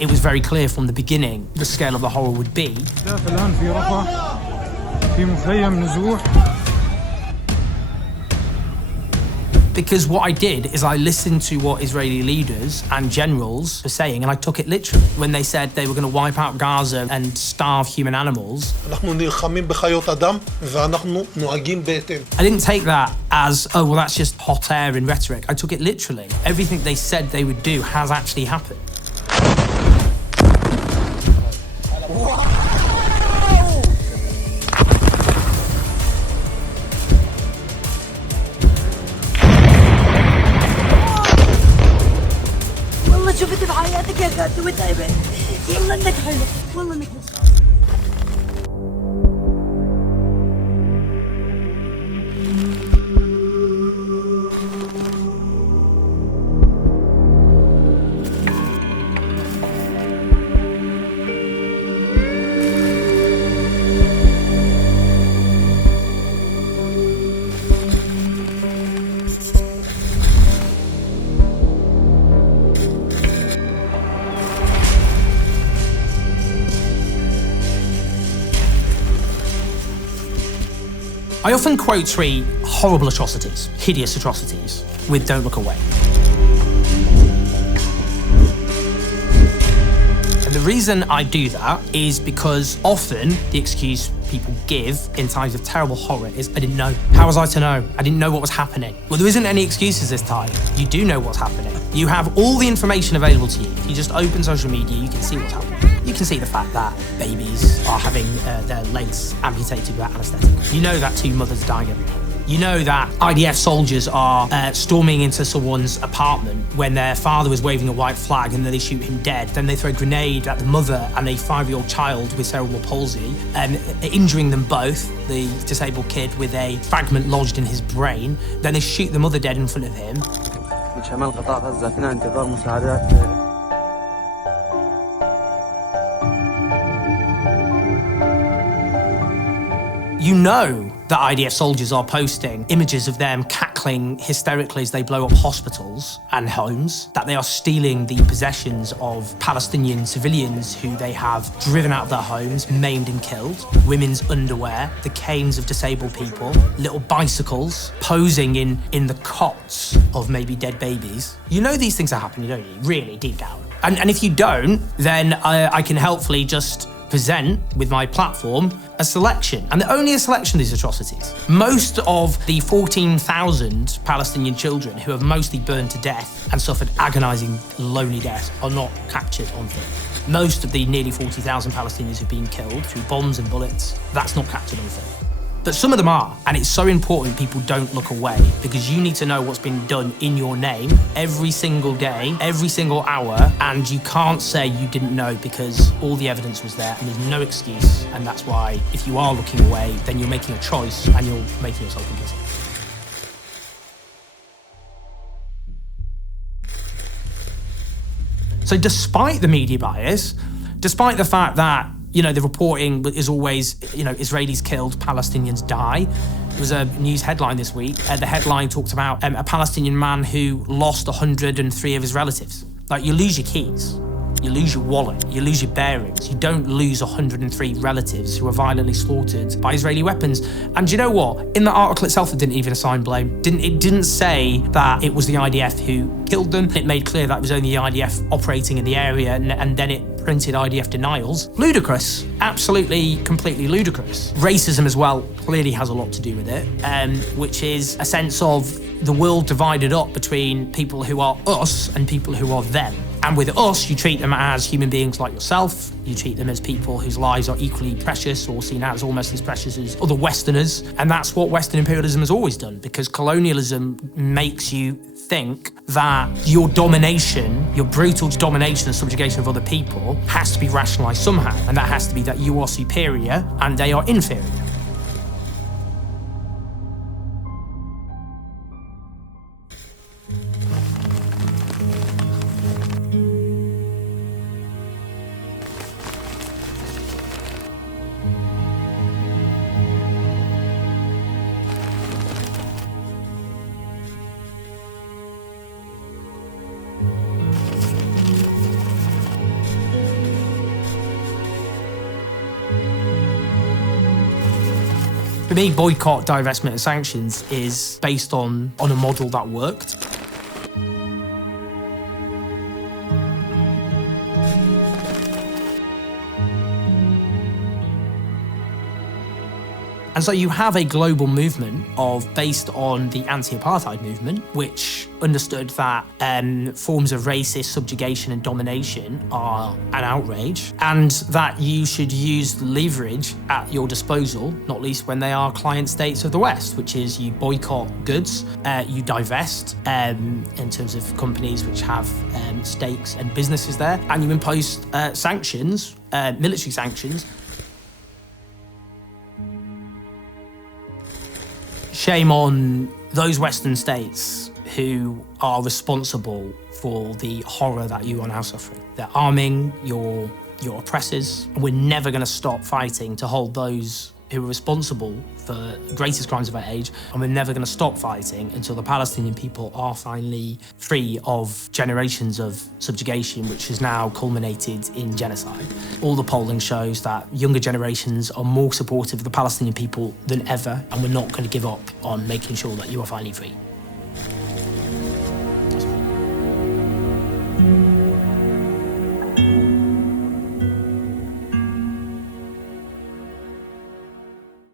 it was very clear from the beginning the scale of the horror would be. Because what I did is I listened to what Israeli leaders and generals were saying, and I took it literally. When they said they were going to wipe out Gaza and starve human animals, I didn't take that as, oh, well, that's just hot air and rhetoric. I took it literally. Everything they said they would do has actually happened. شفت بحياتك يا خالتي وتعبت والله انك حلو والله انك I often quote three horrible atrocities, hideous atrocities, with "Don't Look Away." And the reason I do that is because often the excuse people give in times of terrible horror is, I didn't know. How was I to know? I didn't know what was happening. Well, there isn't any excuses this time. You do know what's happening. You have all the information available to you. If you just open social media, you can see what's happening. You can see the fact that babies are having their legs amputated without anaesthetic. You know that 2 mothers are dying every day. You know that IDF soldiers are storming into someone's apartment when their father was waving a white flag and then they shoot him dead. Then they throw a grenade at the mother and a 5-year-old child with cerebral palsy, injuring them both, the disabled kid with a fragment lodged in his brain. Then they shoot the mother dead in front of him. You know that IDF soldiers are posting images of them cackling hysterically as they blow up hospitals and homes, that they are stealing the possessions of Palestinian civilians who they have driven out of their homes, maimed and killed, women's underwear, the canes of disabled people, little bicycles posing in the cots of maybe dead babies. You know these things are happening, don't you? Really, deep down. And if you don't, then I can helpfully just present with my platform a selection, and only a selection of these atrocities. Most of the 14,000 Palestinian children who have mostly burned to death and suffered agonising, lonely deaths are not captured on film. Most of the nearly 40,000 Palestinians who've been killed through bombs and bullets, that's not captured on film. But some of them are, and it's so important people don't look away, because you need to know what's been done in your name every single day, every single hour, and you can't say you didn't know because all the evidence was there and there's no excuse. And that's why if you are looking away, then you're making a choice and you're making yourself complicit. So despite the media bias, despite the fact that the reporting is always, Israelis killed, Palestinians die. There was a news headline this week. The headline talked about a Palestinian man who lost 103 of his relatives. Like, you lose your keys, you lose your wallet, you lose your bearings. You don't lose 103 relatives who were violently slaughtered by Israeli weapons. And do you know what? In the article itself, it didn't even assign blame. It didn't say that it was the IDF who killed them. It made clear that it was only the IDF operating in the area, and then it printed IDF denials. Ludicrous. Absolutely, completely ludicrous. Racism as well clearly has a lot to do with it, which is a sense of the world divided up between people who are us and people who are them. And with us, you treat them as human beings like yourself. You treat them as people whose lives are equally precious or seen as almost as precious as other Westerners. And that's what Western imperialism has always done, because colonialism makes you think that your domination, your brutal domination and subjugation of other people has to be rationalized somehow. And that has to be that you are superior and they are inferior. For me, boycott, divestment and sanctions is based on a model that worked. And so you have a global movement based on the anti-apartheid movement, which understood that forms of racist subjugation and domination are an outrage, and that you should use leverage at your disposal, not least when they are client states of the West, which is you boycott goods, you divest in terms of companies which have stakes and businesses there, and you impose sanctions, military sanctions. Shame on those Western states who are responsible for the horror that you are now suffering. They're arming your oppressors. We're never going to stop fighting to hold those who are responsible for the greatest crimes of our age, and we're never going to stop fighting until the Palestinian people are finally free of generations of subjugation, which has now culminated in genocide. All the polling shows that younger generations are more supportive of the Palestinian people than ever, and we're not going to give up on making sure that you are finally free.